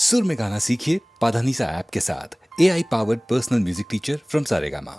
सुर में गाना सीखिए पाधानीसा ऐप के साथ। AI powered personal music teacher from Saregama.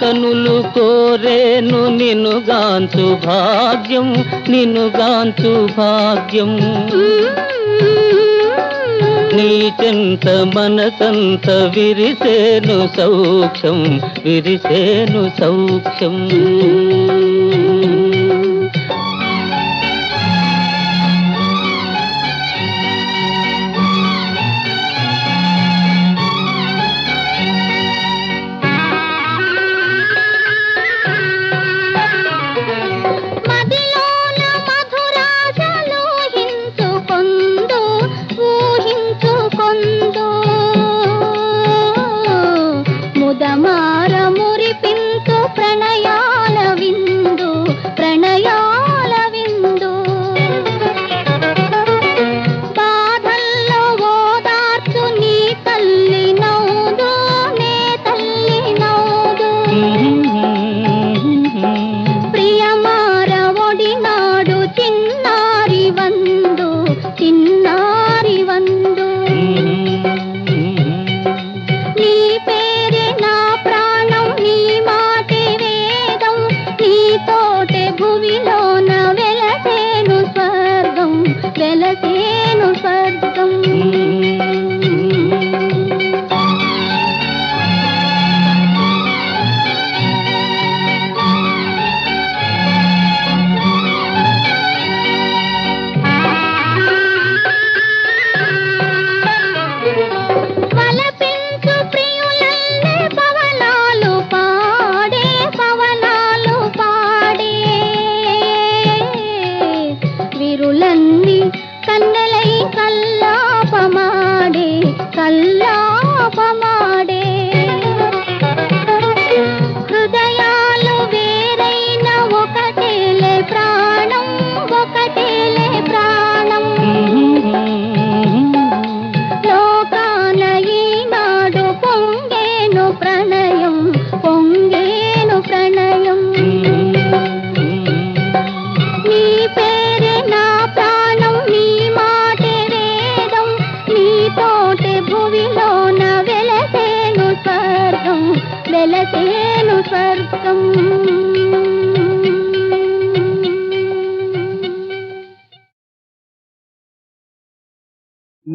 కనులు కోరేను నిన్నుగాంచు భాగ్యం నిన్నుగాంచు భాగ్యం నీ చెంత మనసంత విరిసేను సౌఖ్యం విరిసేను సౌఖ్యం మదిలోన మధురాశ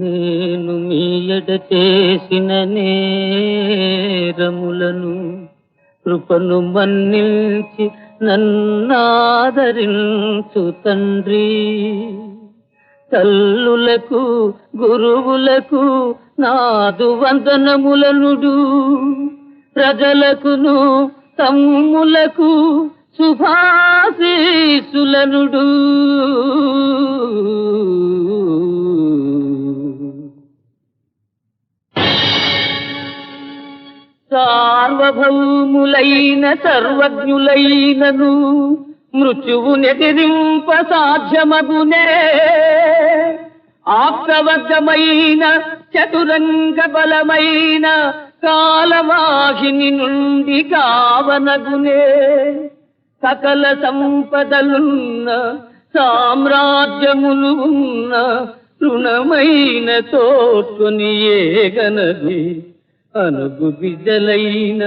నేను మీ ఎడ చేసిన నేరములను కృపను మన్నించి నన్నాదరించు తండ్రి. తల్లులకు గురువులకు నాదు వందనములనుడు, ప్రజలకును తమ్ములకు శుభాశీసులనుడు. సార్వభౌములైన సర్వజ్ఞులైనను మృత్యువునెదిరింప సాధ్యమగునే. ఆప్తవర్గమైన చతురంగ బలమైన కాలవాహిని నుండి కావనగునే. సకల సంపదలున్న సామ్రాజ్యములు ఉన్న రుణమైన తోడ్కొని ఏగనది. అనుగు బిడ్డలైన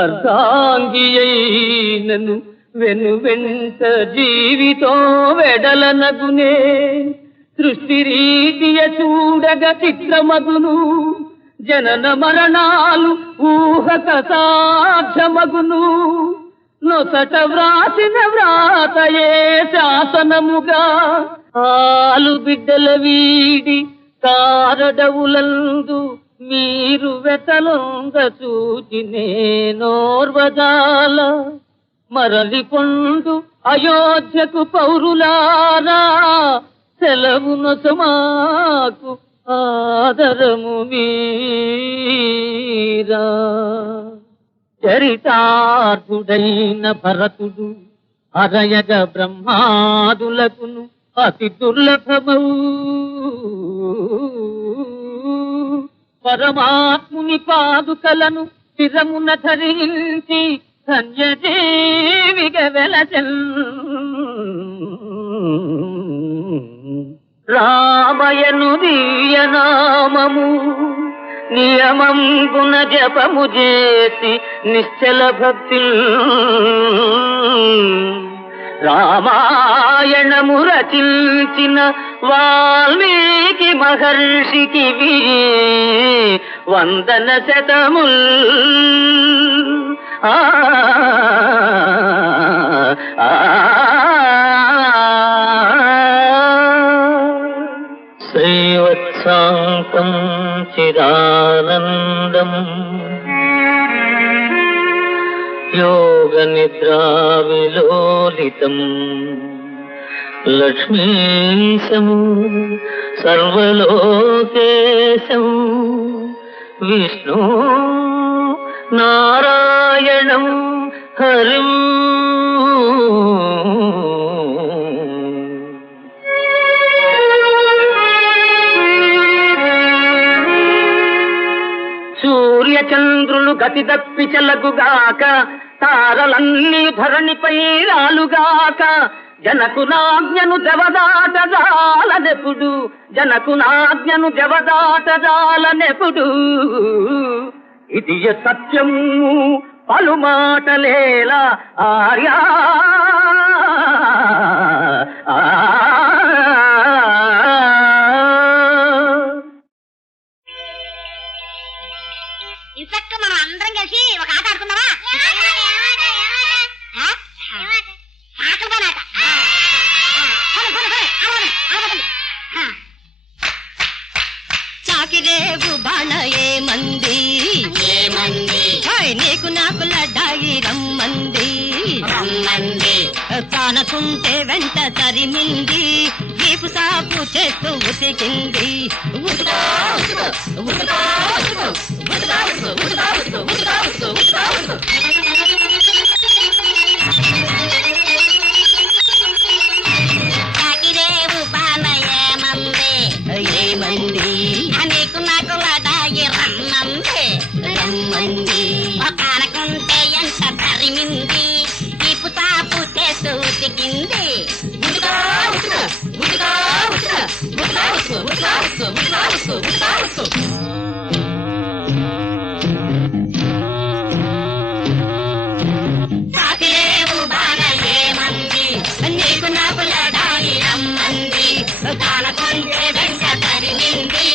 అర్ధాంగియైనను వెనువెంట జీవితం వెడలనగునే. సృష్టి రీతియ చూడగ చిత్రమగును, జనన మరణాలు ఊహక సాధ్యమగును. నొసట వ్రాసిన వ్రాతయే శాసనముగా ఆలు బిడ్డల వీడి కారడవులందు మీరు వెతలొంద చూచి నేనోర్వజాల. మరలి పొందు అయోధ్యకు పౌరులారా, సెలవునొసమాకు ఆదరము మీరా. చరితార్థుడైన భరతుడు అరయగ బ్రహ్మాదులకును అతి దుర్లభమౌ. పరమాత్ముని పాదుకలను చిరమున ధరించి ధన్యజీవిగ వెలచెన్. రామయను దీయనామము నియమం గుణ జపము చేసి నిశ్చల భక్తి. రామాయణము రచించిన వాల్మీకి మహర్షికి వందన శతముల్. శ్రీవత్సాంతం చిదానందం యోగ నిద్రా విలోలితం. లక్ష్మీశం సర్వలోకేశం విష్ణు నారాయణం హరిం. సూర్యచంద్రులు గతి తప్పి చెలగుగాక, తారలన్నీ ధరణిపై రాలుగాక. జనకునాజ్ఞను జవదాటజాలనెప్పుడు, జనకునాజ్ఞను జవదాటజాలనెప్పుడు. ఇది సత్యము పలుమాటలేలా ఆర్యా. ఇంతక్క మనం అందరం కలిసి ఒక ఆట ఆడుకుందామా? చాకిరేవు బాణ ఏమంది నీకు నాకు లడ్డాయి రమ్మంది. కానకుంటే వెంట తరిమింది, వీపు సాపు చేస్తూ ఉతికింది. చాకిరేవు బాణ ఏమంది నీకు నాకు లడ్డాయి రమ్మంది. కానకుంటే ఎంత తరిమింది, వీపు సాపు చేస్తూ ఉతికింది. చాకిరేవు బాణ ఏమంది నీకు నాకు లడాయి రమ్మంది. కానకుంటే వెంట తరిమింది,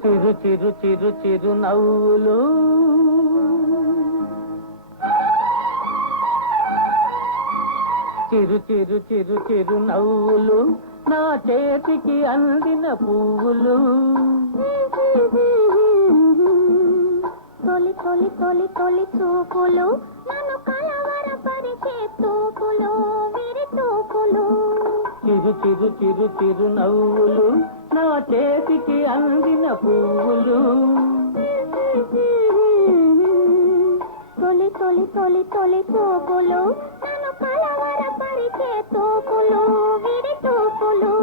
చిరు చిరు చిరు చిరు నవ్వులు చిరు చిరు చిరు చిరు నవ్వులు నా చేతికి అందిన పువ్వులు తొలి తొలి తొలి తొలి చూపులు నన్ను కలవరపరిచే తూపులు విరి తూపులు చిరు చిరు చిరు చిరు నవ్వులు నా చేతికి అందిన పువ్వులు తొలి తొలి తొలి తొలి చూపులు నన్ను కలవరపరిచే తూపులు విరి తూపులు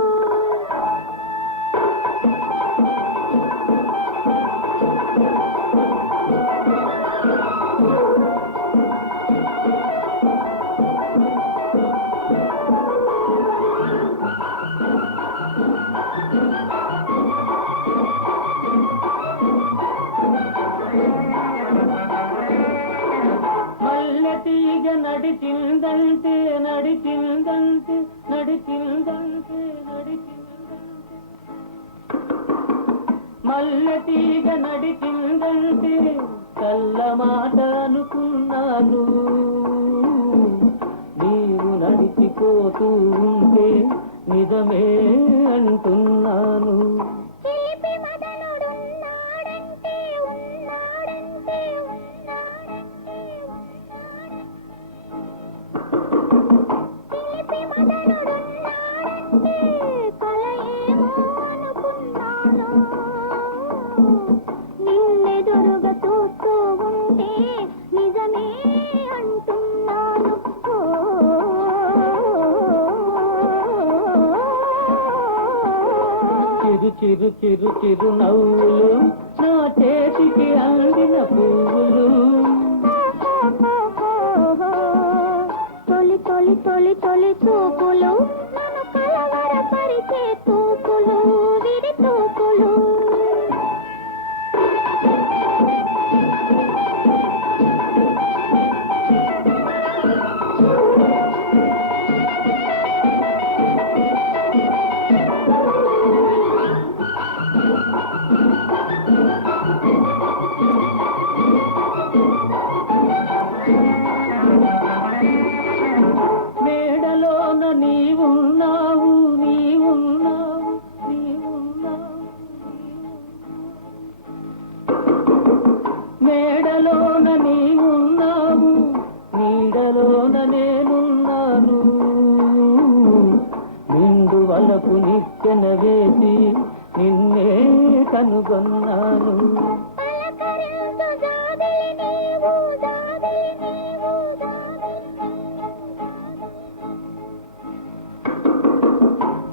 తీగ నడిచిందంటే నడిచిందంటే నడిచిందంటే నడిచిందంటే మల్లె తీగ నడిచిందంటే కళ్ళ మాట అనుకున్నాను నీవు నడిచిపోతూ ఉంటే నిజమే అంటున్నాను నిన్నెదురుగా చూస్తూ ఉంటే నిజమే అంటున్నాను చిరు చిరు చిరు చిరు నవ్వులు నా చేతికి అందిన పువ్వులు తొలి తొలి తొలి తొలి చూపులు నన్ను కలవరపరిచే తూపులు విరి తూపులు మేడలోన నీవున్నావు నీవున్నావు నీవున్నావు మేడలోన నీవున్నావు నీడలోన నేనున్నాను నిండు వలపు నిచ్చెన వేసి నిన్నే కనుగొన్నాను పలకరించు జాబిలి నీవు జాబిలి నీవు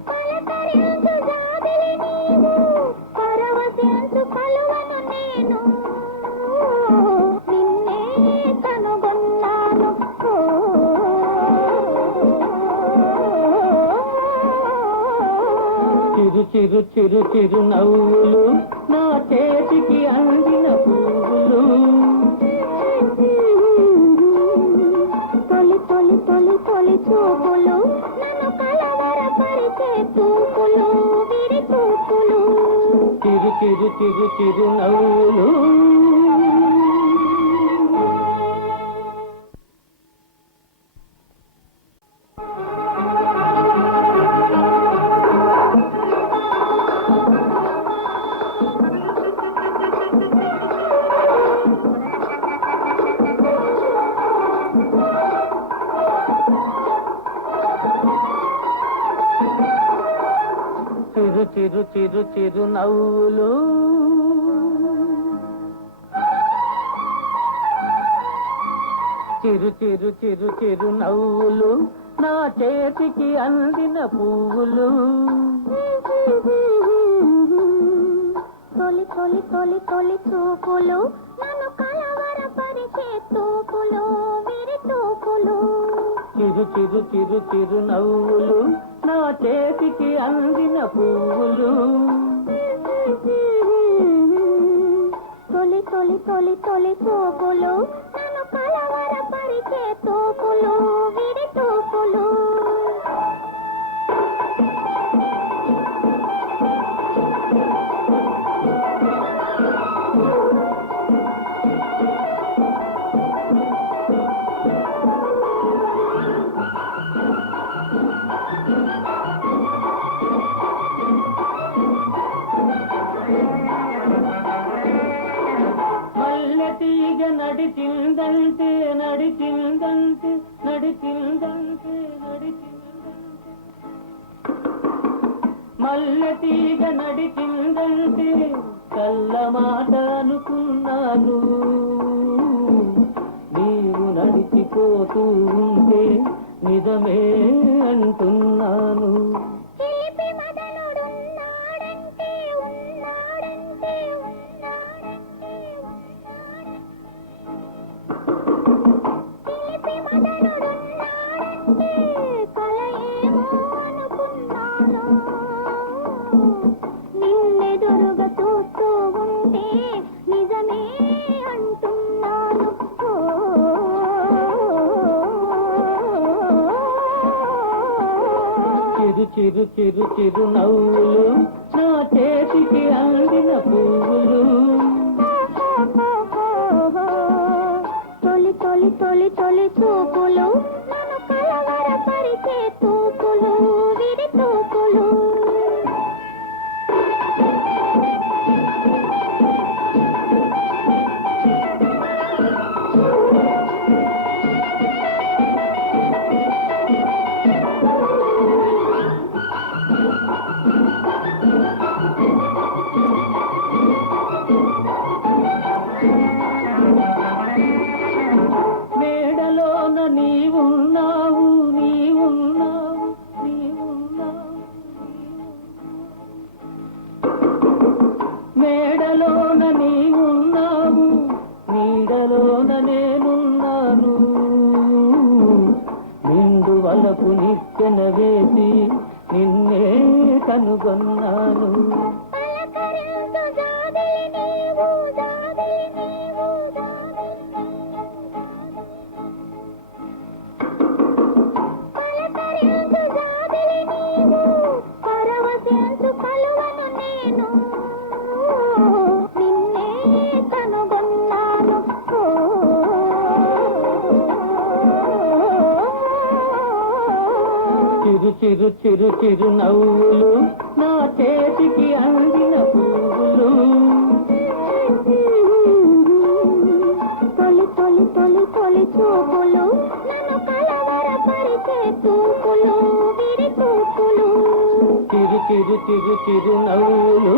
పలకరించు జాబిలి నీవు పరవశించు కలువను నేను నిన్నే కనుగొన్నాను చిరు చిరు చిరు చిరు నవ్వులు నా చేతికి అందిన పువ్వులు తొలి తొలి తొలి తొలి చూపులు నన్ను కలవరపరిచే తూపులు విరి తూపులు చిరు చిరు చిరు చిరు నవ్వులు చిరు చిరు చిరు చిరు నవ్వులు చిరు చిరు చిరు చిరు నవ్వులు నా చేతికి అందిన పువ్వులు తొలి తొలి తొలి తొలి చూపులు నన్ను కలవరపరిచే తూపులు విరి తూపులు చిరు చిరు చిరు చిరు నవ్వులు నా చేతికి అందిన పువ్వులు తొలి తొలి తొలి తొలి చూపులు నన్ను కలవరపరిచే తూపులు విరి తూపులు తీగ నడిచిందంటే నడిచిందంటే నడిచిందంటే నడిచిందంటే మల్లె తీగ నడిచిందంటే కళ్ళ మాట అనుకున్నాను నీవు నడిచిపోతూ ఉంటే నిజమే అంటున్నాను నిన్నెదురుగా చూస్తూ ఉంటే నిజమే అంటున్నాను చిరు చిరు చిరు చిరు నవ్వులు నా చేతికి అందిన పువ్వులు తొలి తొలి తొలి తొలి చూపులు నన్ను కలవరపరిచే తూపులు విరి తూపులు మేడలోన నీవున్నావు నీవున్నావు నీవున్నావు మేడలోన నీవున్నావు నీడలోన నేనున్నాను నిండు వలపు నిచ్చెన వేసి నిన్నే కనుగొన్నాను పలకరించు జాబిలి నీవు జాబిలి నీవు పలకరించు జాబిలి నీవు పరవశించు కలువను నేను నిన్నే కనుగొన్నాను చిరు చిరు చిరు చిరు నవ్వులు నా చేతికి అందిన పువ్వులు తొలి తొలి తొలి తొలి చూపులు నన్ను కలవరపరిచే తూపులు విరి తూపులు చిరు చిరు చిరు చిరు నవ్వులు